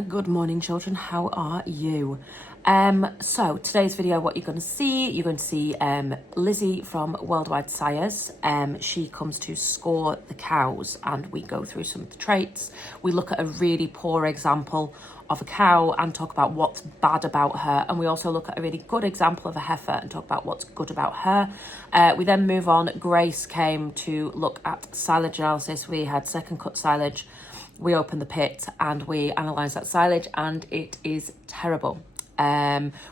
Good morning, children. How are you? So today's video, what you're going to see Lizzie from Worldwide Sires. She comes to score the cows and we go through some of the traits. We look at a really poor example of a cow and talk about what's bad about her, and we also look at a really good example of a heifer and talk about what's good about her. We then move on. Grace came to look at silage analysis. We had second cut silage. We open the pit and we analyse that silage, and it is terrible.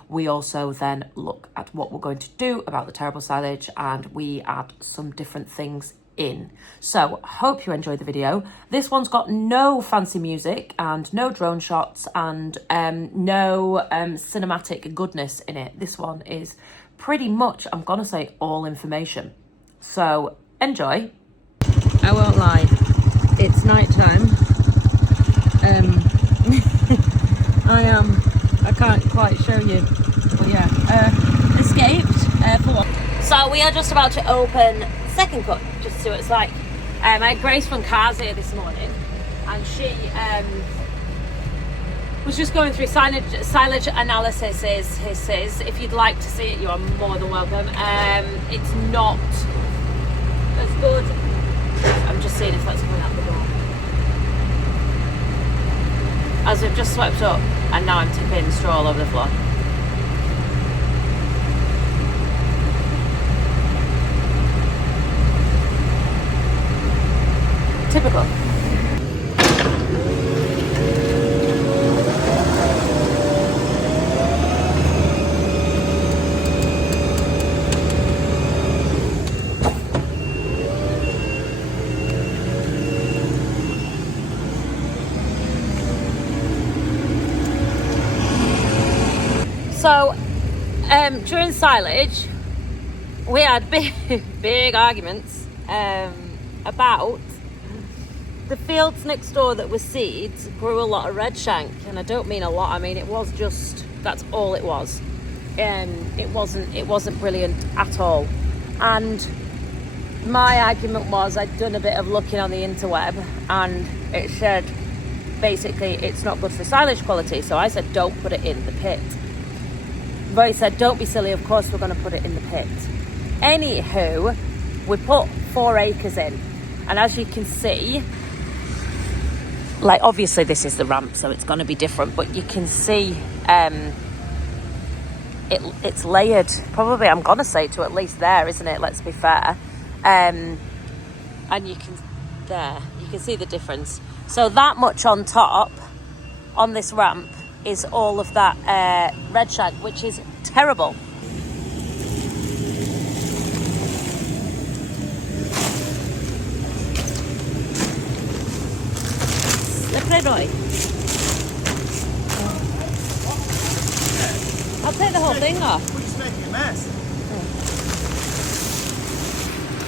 We also then look at what we're going to do about the terrible silage, and we add some different things in. So hope you enjoy the video. This one's got no fancy music and no drone shots and no cinematic goodness in it. This one is pretty much, I'm gonna say, all information. So enjoy. I won't lie, it's night time. I can't quite show you, but yeah, escaped for what? So we are just about to open second cut, just to see what it's like. I had Grace from Cars here this morning, and she was just going through silage analysis. If you'd like to see it, you are more than welcome. It's not as good. I'm just seeing if that's coming out the door. As we've just swept up, and now I'm tipping straw all over the floor. Typical. So, during silage, we had big arguments about the fields next door that were seeds grew a lot of red shank, and I don't mean a lot. I mean it was just, that's all it was. It wasn't brilliant at all. And my argument was, I'd done a bit of looking on the interweb, and it said basically it's not good for silage quality. So I said, don't put it in the pit. Roy said, don't be silly, of course we're going to put it in the pit. Anywho, we put 4 acres in, and as you can see, like obviously this is the ramp, so it's going to be different, but you can see it's layered, probably, I'm going to say, to at least there, isn't it? Let's be fair. And you can see the difference. So that much on top, on this ramp, is all of that red shank, which is terrible. Roy. I'll take the whole thing off. We're just making a mess.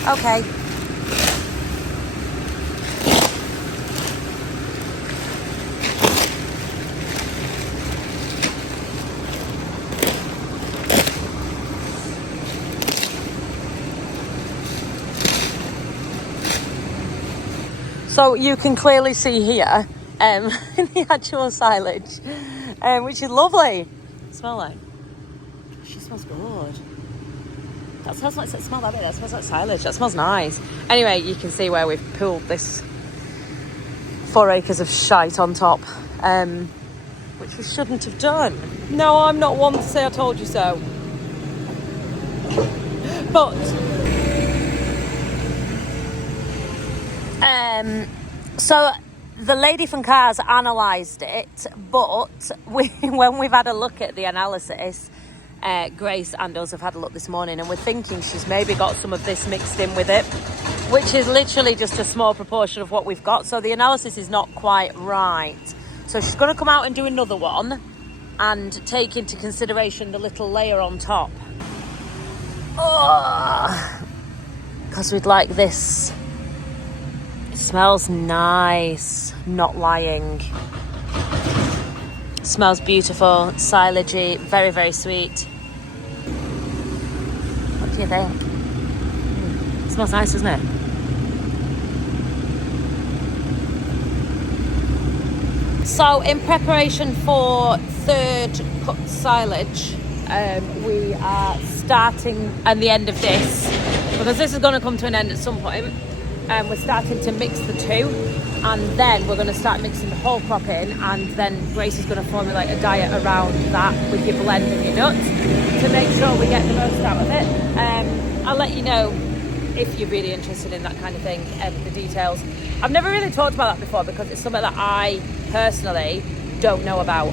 Okay. So you can clearly see here the actual silage, which is lovely. Smell like? She smells good. That smells like, smell that bit, that smells like silage. That smells nice. Anyway, you can see where we've pulled this 4 acres of shite on top, which we shouldn't have done. No, I'm not one to say I told you so. But so the lady from Cars analysed it, but when we've had a look at the analysis, Grace and us have had a look this morning, and we're thinking she's maybe got some of this mixed in with it, which is literally just a small proportion of what we've got. So the analysis is not quite right. So she's going to come out and do another one and take into consideration the little layer on top. Because we'd like this. It smells nice, not lying. It smells beautiful, silagey, very, very sweet. What do you think? It smells nice, doesn't it? So in preparation for third cut silage, we are starting at the end of this, because this is going to come to an end at some point. We're starting to mix the two, and then we're going to start mixing the whole crop in, and then Grace is going to formulate a diet around that with your blend and your nuts to make sure we get the most out of it. I'll let you know if you're really interested in that kind of thing and the details. I've never really talked about that before because it's something that I personally don't know about.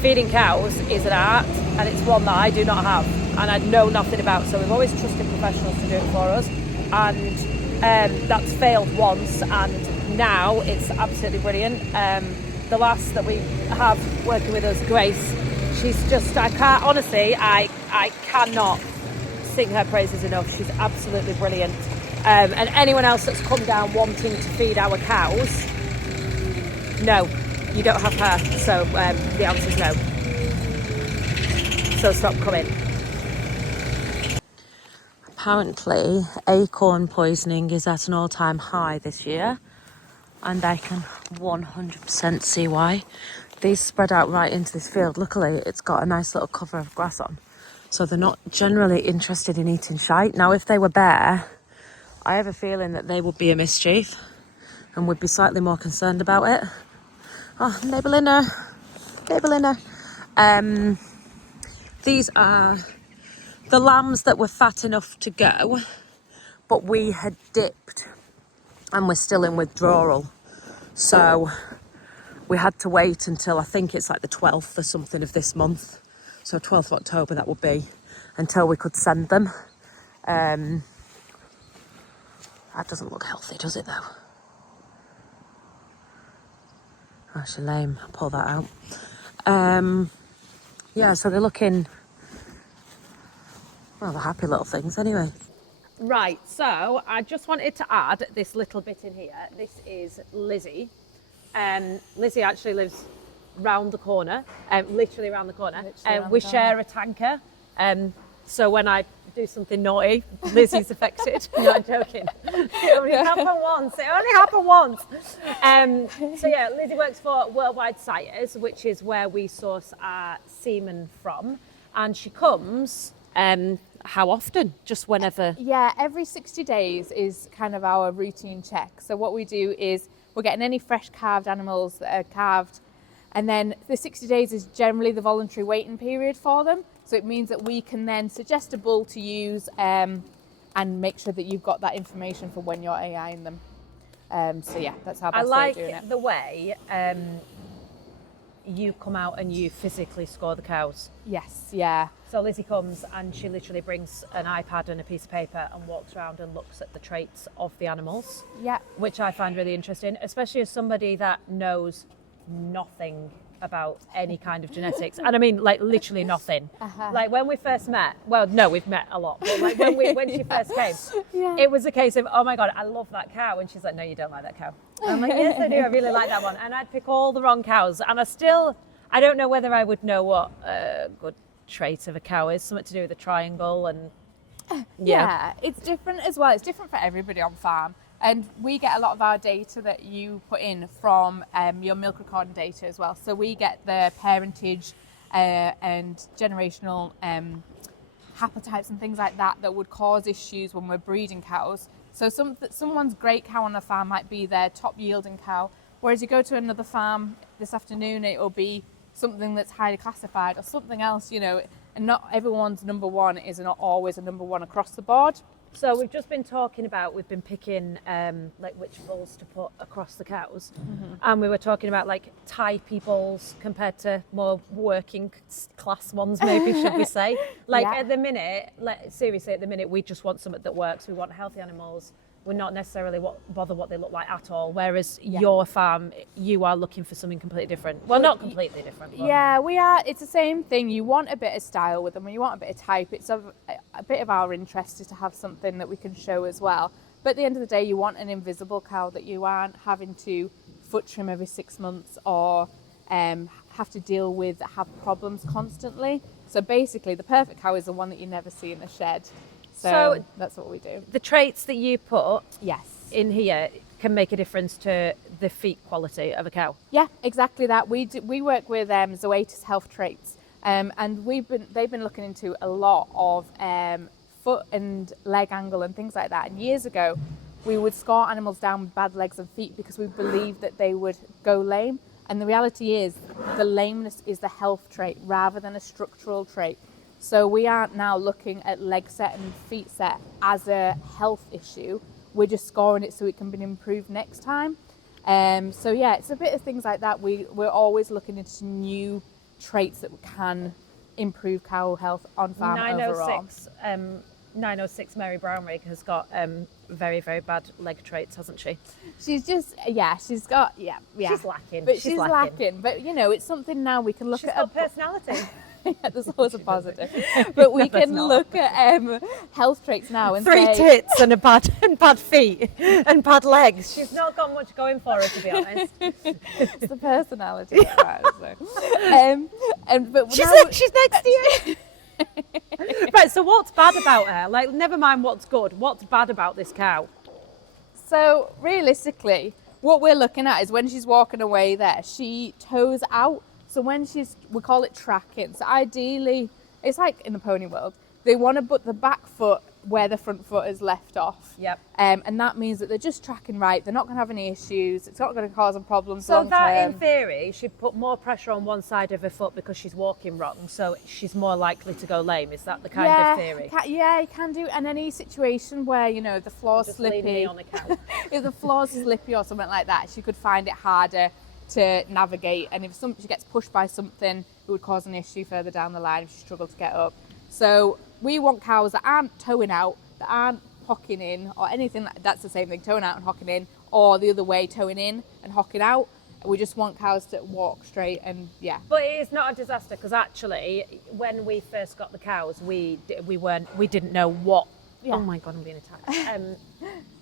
Feeding cows is an art, and it's one that I do not have and I know nothing about, so we've always trusted professionals to do it for us, and that's failed once, and now it's absolutely brilliant. The lass that we have working with us, Grace, she's just, I cannot sing her praises enough. She's absolutely brilliant. And anyone else that's come down wanting to feed our cows, no, you don't have her. So the answer's no. So stop coming. Apparently, acorn poisoning is at an all-time high this year, and I can 100% see why. These spread out right into this field. Luckily, it's got a nice little cover of grass on, so they're not generally interested in eating shite. Now, if they were bare, I have a feeling that they would be a mischief and would be slightly more concerned about it. Oh, neighbour Linda. These are the lambs that were fat enough to go, but we had dipped and we're still in withdrawal. So we had to wait until, I think it's like the 12th or something of this month. So 12th of October that would be, until we could send them. That doesn't look healthy, does it though? Actually lame, I'll pull that out. Yeah, so they're looking, well, they're happy little things anyway. Right, so I just wanted to add this little bit in here. This is Lizzie. Lizzie actually lives round the corner, literally around the corner. We share a tanker, so when I do something naughty, Lizzie's affected. No, I'm joking. It only happened once. So yeah, Lizzie works for Worldwide Sires, which is where we source our semen from, and she comes how often? Just whenever? Yeah, every 60 days is kind of our routine check. So what we do is we're getting any fresh calved animals that are calved, and then the 60 days is generally the voluntary waiting period for them. So it means that we can then suggest a bull to use and make sure that you've got that information for when you're AIing them. So yeah, that's how best we're doing it. I like the way you come out and you physically score the cows. Yes, yeah. So Lizzie comes and she literally brings an iPad and a piece of paper and walks around and looks at the traits of the animals. Yeah. Which I find really interesting, especially as somebody that knows nothing about any kind of genetics. And I mean, like, literally nothing. Like, when we first met, well, no, we've met a lot, but like when she first came, it was a case of, oh my God, I love that cow. And she's like, no, you don't like that cow. And I'm like, yes, I do. I really like that one. And I'd pick all the wrong cows. And I don't know whether I would know what a good trait of a cow is, something to do with the triangle and yeah, it's different as well. It's different for everybody on farm. And we get a lot of our data that you put in from your milk recording data as well. So we get the parentage and generational haplotypes and things like that would cause issues when we're breeding cows. So someone's great cow on a farm might be their top yielding cow, whereas you go to another farm this afternoon, it will be something that's highly classified or something else, you know, and not everyone's number one is not always a number one across the board. So we've just been talking about, we've been picking like which bulls to put across the cows. And we were talking about like typey bulls compared to more working class ones, maybe, should we say. Like at the minute, seriously, at the minute, we just want something that works. We want healthy animals. We're not necessarily bother what they look like at all. Whereas your farm, you are looking for something completely different. Well, not completely different. But. Yeah, we are. It's the same thing. You want a bit of style with them, and you want a bit of type. It's a bit of our interest is to have something that we can show as well. But at the end of the day, you want an invisible cow that you aren't having to foot trim every 6 months or have to deal with, have problems constantly. So basically, the perfect cow is the one that you never see in the shed. So that's what we do. The traits that you put yes in here, can make a difference to the feet quality of a cow. Yeah, exactly that. We work with Zoetis Health Traits, and they've been looking into a lot of foot and leg angle and things like that. And years ago, we would score animals down with bad legs and feet because we believed that they would go lame. And the reality is, the lameness is the health trait rather than a structural trait. So we aren't now looking at leg set and feet set as a health issue. We're just scoring it so it can be improved next time. So yeah, it's a bit of things like that. We're always looking into new traits that can improve cow health on farm overall. 906 Mary Brownrigg has got very, very bad leg traits, hasn't she? She's just, she's got, She's lacking. But she's lacking. But, it's something now we can look at. She's got personality. Yeah, there's always a positive. But we can look at health traits now and Three say... tits and bad feet and bad legs. She's not got much going for her, to be honest. It's the personality. But she's next to you. Right, so what's bad about her? Like, never mind what's good. What's bad about this cow? So realistically, what we're looking at is when she's walking away there, she toes out. So when we call it tracking. So ideally, it's like in the pony world, they want to put the back foot where the front foot is left off. Yep. And that means that they're just tracking right. They're not going to have any issues. It's not going to cause them problems So long that, term. in theory, should put more pressure on one side of her foot because she's walking wrong. So she's more likely to go lame. Is that the kind of theory? Yeah, you can do. And any situation where, the floor's Just slippy. lean me on a cow. If the floor's slippy or something like that, she could find it harder to navigate, and if she gets pushed by something, it would cause an issue further down the line if she struggled to get up. So we want cows that aren't toeing out, that aren't hocking in, or anything that's the same thing, toeing out and hocking in, or the other way, toeing in and hocking out. We just want cows to walk straight and But it is not a disaster because actually, when we first got the cows, we didn't know what. Yeah. Oh my God, I'm being attacked.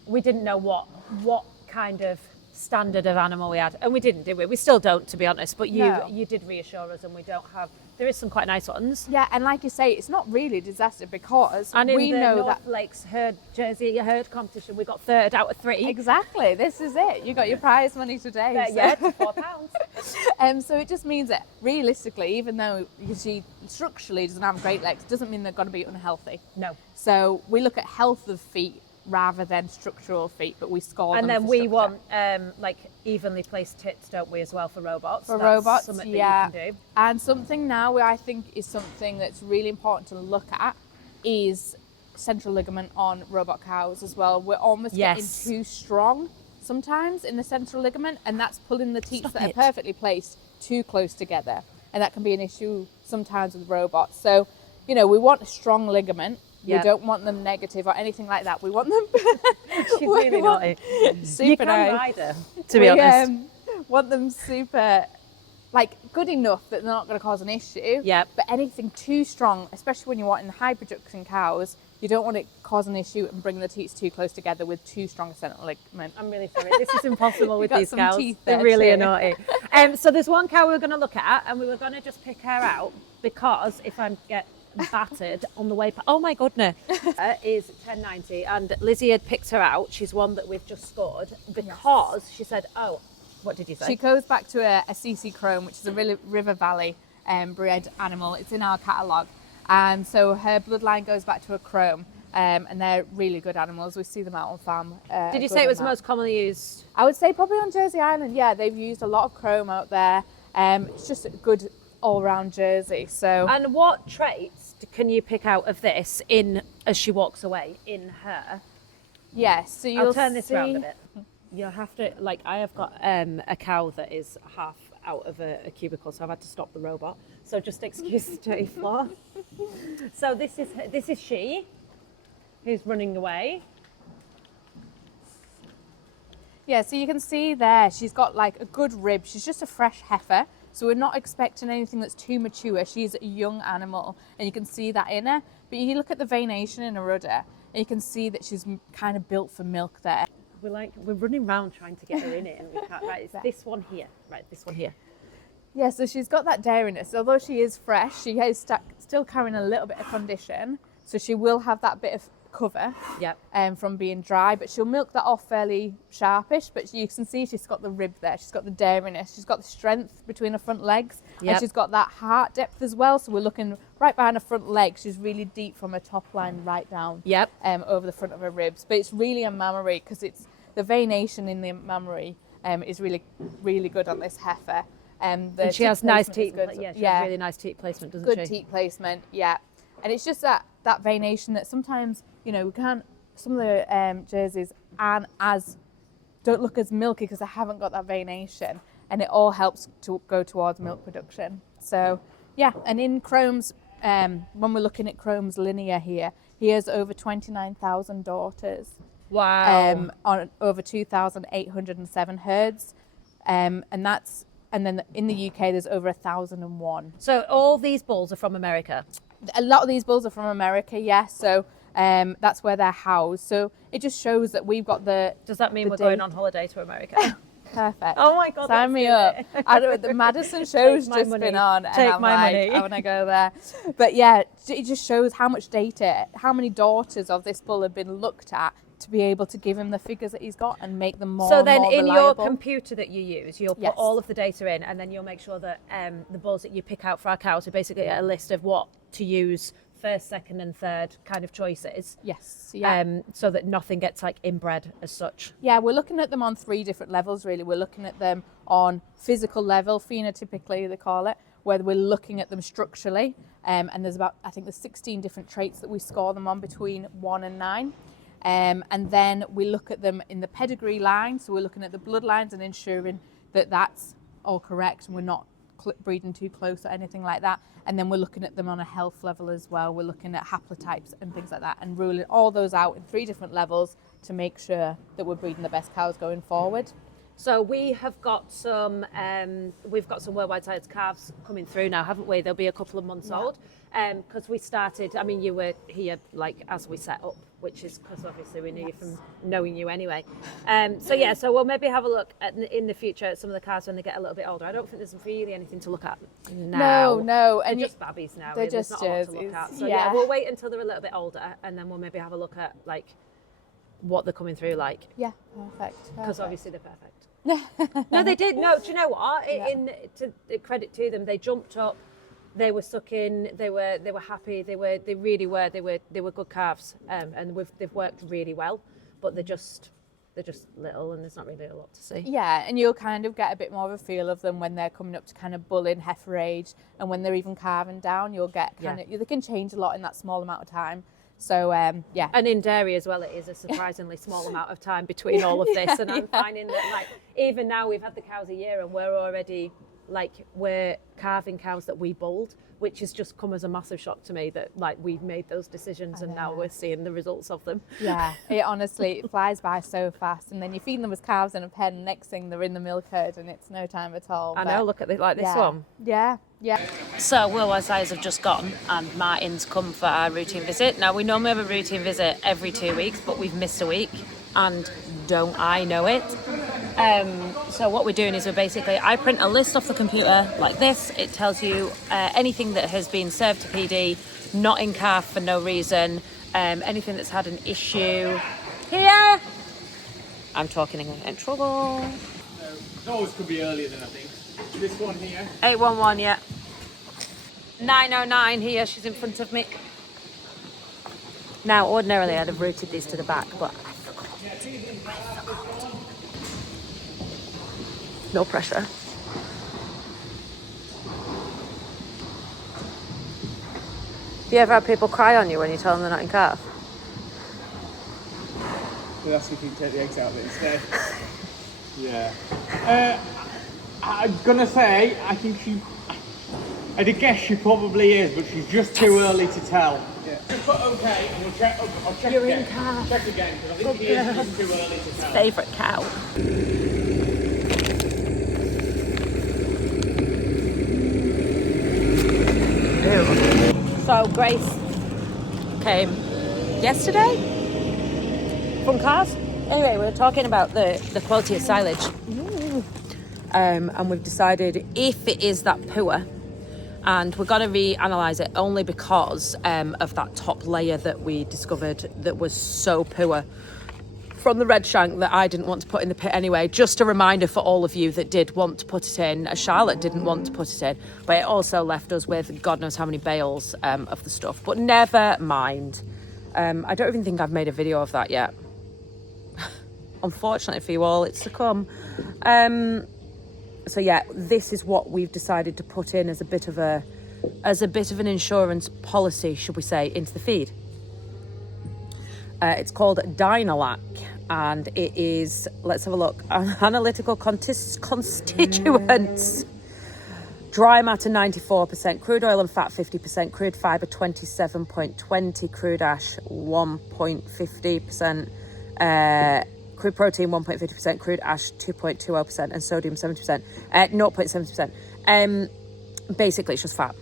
We didn't know what kind of standard of animal we had, and we didn't, did we? We still don't, to be honest, but you did reassure us, and there is some quite nice ones. Yeah, and like you say, it's not really a disaster because we know that North Lakes Jersey herd competition, we got 3rd out of 3. Exactly, this is it. You got your prize money today. Yeah, £4. So it just means that realistically, even though she structurally doesn't have great legs, doesn't mean they're going to be unhealthy. No. So we look at health of feet rather than structural feet, but we score them. And then for we structure. want like evenly placed tits, don't we, as well for robots? For That's robots, something yeah. that you can do. And something now I think is something that's really important to look at is central ligament on robot cows as well. We're almost getting too strong sometimes in the central ligament, and that's pulling the teats that are perfectly placed too close together, and that can be an issue sometimes with robots. So, we want a strong ligament. Yep. We don't want them negative or anything like that. We want them She's really naughty. Super you can nice. ride her, to be honest. Want them super, good enough that they're not going to cause an issue. Yep. But anything too strong, especially when you're wanting high production cows, you don't want it to cause an issue and bring the teats too close together with too strong a central ligament. I'm really sorry. This is impossible with these cows. They're really naughty. So there's one cow we were going to look at, and we were going to just pick her out because if I get battered on the way. Oh my goodness. Is 1090, and Lizzie had picked her out. She's one that we've just scored because she said, what did you say? She goes back to a CC Chrome, which is a River Valley bred animal. It's in our catalogue. And so her bloodline goes back to a Chrome, and they're really good animals. We see them out on farm. Did you say it was most commonly used? I would say probably on Jersey Island. Yeah, they've used a lot of Chrome out there. It's just a good all-round Jersey. So. And what traits can you pick out of this as she walks away in her? Yes, so you'll I'll turn this round a bit. You'll have to, I have got a cow that is half out of a cubicle, so I've had to stop the robot. So just excuse the dirty floor. So this is she who's running away. Yeah, so you can see there, she's got a good rib. She's just a fresh heifer. So we're not expecting anything that's too mature. She's a young animal, and you can see that in her. But you look at the veination in her udder, and you can see that she's kind of built for milk there. We're running around trying to get her in it, and we can't. Right, it's this one here. Right, this one here. Yeah, so she's got that dairiness. Although she is fresh, she is still carrying a little bit of condition. So she will have that bit of cover Yep. from being dry, but she'll milk that off fairly sharpish, but you can see she's got the rib there, she's got the dairiness, she's got the strength between her front legs, Yep. and she's got that heart depth as well, so we're looking right behind her front leg. She's really deep from her top line right down Yep. over the front of her ribs, but it's really a mammary because it's the veination in the mammary is really, really good on this heifer. And she has nice teat. Yeah, She has really nice teat placement, doesn't she? good teat placement, yeah. And it's just that veination that sometimes, you know, we can't, some of the jerseys don't look as milky because they haven't got that veination, and it all helps to go towards milk production. So yeah, and in Chrome's, when we're looking at Chrome's linear here, he has over 29,000 daughters. Wow. On over 2,807 herds, and then in the UK there's over 1,001. So all these bulls are from America? A lot of these bulls are from America, yes. So that's where they're housed. So it just shows that we've got the. Does that mean we're going on holiday to America? Perfect. Oh my God! Sign me up. The Madison show's my just money. been on, and Take I'm my like, money. I want to go there. But yeah, it just shows how much data, how many daughters of this bull have been looked at to be able to give him the figures that he's got and make them more. So then, more in reliable. your computer that you use, you'll put Yes. all of the data in, and then you'll make sure that the bulls that you pick out for our cows are basically a list of what to use first, second, and third kind of choices. Yes. Yeah. So that nothing gets like inbred as such. Yeah, we're looking at them on 3 different levels, really. We're looking at them on physical level, phenotypically they call it, where we're looking at them structurally. And there's there's 16 different traits that we score them on between 1 and 9. And then we look at them in the pedigree line. So we're looking at the bloodlines and ensuring that that's all correct and we're not breeding too close or anything like that. And then we're looking at them on a health level as well. We're looking at haplotypes and things like that and ruling all those out in 3 different levels to make sure that we're breeding the best cows going forward. So we have got we've got some worldwide sires calves coming through now, haven't we? They'll be a couple of months old. Because we started, I mean, you were here like as we set up, which is because obviously we knew you from knowing you anyway. So we'll maybe have a look in the future at some of the calves when they get a little bit older. I don't think there's really anything to look at now. No, They're and just babbies now. they're Really. just There's not a lot to look at. So yeah, we'll wait until they're a little bit older, and then we'll maybe have a look at like what they're coming through like. Yeah, perfect. Because obviously they're perfect. No, they did. No, do you know what? To credit to them, they jumped up. They were sucking. They were happy. They really were. They were good calves, and they've worked really well. But they're just little, and there's not really a lot to see. Yeah, and you'll kind of get a bit more of a feel of them when they're coming up to kind of bulling heifer age, and when they're even calving down, you'll get they can change a lot in that small amount of time. So yeah. And in dairy as well, it is a surprisingly small amount of time between all of this, and I'm finding that like even now we've had the cows a year, and we're already we're calving cows that we bulled, which has just come as a massive shock to me that like we've made those decisions and now we're seeing the results of them. Yeah, it honestly it flies by so fast, and then you feed them as calves in a pen, next thing they're in the milk herd and it's no time at all. I know, look at this one. Yeah. So worldwide sires have just gone and Martin's come for our routine visit. Now we normally have a routine visit every 2 weeks, but we've missed a week, and don't I know it. So what we're doing is I print a list off the computer like this. It tells you anything that has been served to PD, not in calf for no reason, anything that's had an issue. Here! I'm talking in trouble. It always could be earlier than I think. This one here. 811, yeah. 909 here, she's in front of me. Now, ordinarily I'd have routed these to the back, but I forgot. No pressure. Do you ever have people cry on you when you tell them they're not in calf? We'll ask if you can take the eggs out of it instead. Yeah. I'm gonna say, I think I'd guess she probably is, but she's just too early to tell. Yeah. Just put okay, and we'll check. I'll check You're again. in calf. Check again, because I think she is just too early to tell. Favourite cow. So Grace Came yesterday from cars. Anyway, we were talking about the quality of silage. And we've decided if it is that poor and we're going to reanalyze it only because of that top layer that we discovered that was so poor from the red shank that I didn't want to put in the pit anyway. Just a reminder for all of you that did want to put it in. Charlotte didn't want to put it in, but it also left us with God knows how many bales of the stuff. But never mind. I don't even think I've made a video of that yet. Unfortunately for you all, it's to come. So yeah, this is what we've decided to put in as a bit of an insurance policy, should we say, into the feed. It's called Dynalac, and it is, let's have a look, analytical constituents. Dry matter 94%, crude oil and fat 50%, crude fibre 27.20, crude ash 1.50%, crude protein 1.50%, crude ash 2.20%, and sodium 70%, 0.70%. Basically, it's just fat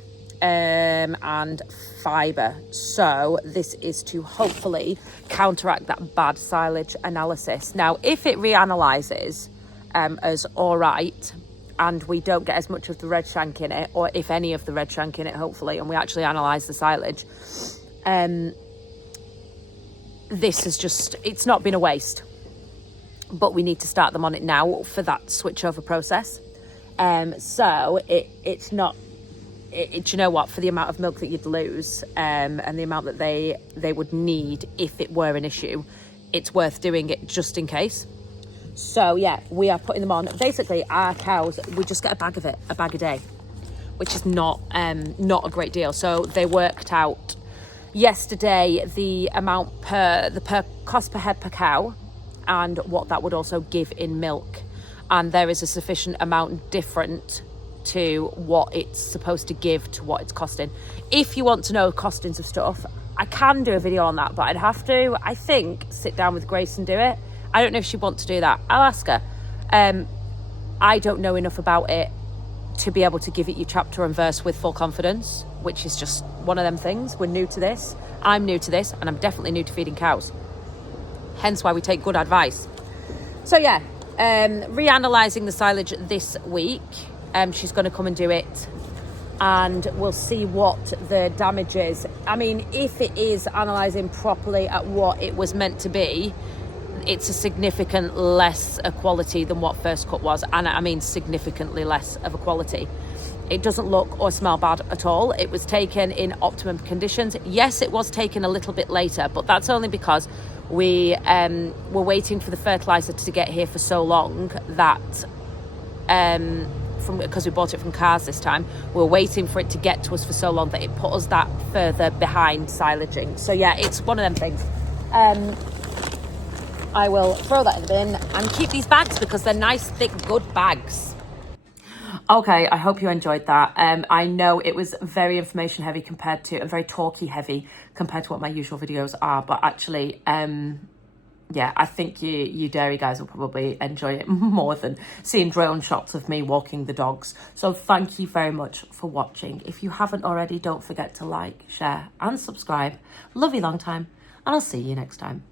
and fibre. So this is to hopefully counteract that bad silage analysis. Now, if it reanalyses as all right, and we don't get as much of the red shank in it, or if any of the red shank in it, hopefully, and we actually analyse the silage, this is just, it's not been a waste. But we need to start them on it now for that switchover process. So it's not, you know what, for the amount of milk that you'd lose and the amount that they would need if it were an issue, it's worth doing it just in case. So yeah, we are putting them on. Basically, our cows, we just get a bag of it, a bag a day, which is not a great deal. So they worked out yesterday the amount per cost per head per cow, and what that would also give in milk. And there is a sufficient amount different to what it's supposed to give to what it's costing. If you want to know costings of stuff, I can do a video on that, but I'd have to, I think, sit down with Grace and do it. I don't know if she'd want to do that. I'll ask her. I don't know enough about it to be able to give it you chapter and verse with full confidence, which is just one of them things. We're new to this. I'm new to this, and I'm definitely new to feeding cows. Hence why we take good advice. So yeah, reanalyzing the silage this week. She's going to come and do it, and we'll see what the damage is. I mean, if it is analysing properly at what it was meant to be, it's a significant less a quality than what first cut was, and I mean significantly less of a quality. It doesn't look or smell bad at all. It was taken in optimum conditions. Yes, it was taken a little bit later, but that's only because we were waiting for the fertiliser to get here for so long that because we bought it from Cars this time, we were waiting for it to get to us for so long that it put us that further behind silaging. So yeah, it's one of them things. I will throw that in the bin and keep these bags because they're nice, thick, good bags. Okay, I hope you enjoyed that. I know it was very information heavy compared to, and very talky heavy compared to what my usual videos are, but actually, yeah, I think you dairy guys will probably enjoy it more than seeing drone shots of me walking the dogs. So thank you very much for watching. If you haven't already, don't forget to like, share and subscribe. Love you long time, and I'll see you next time.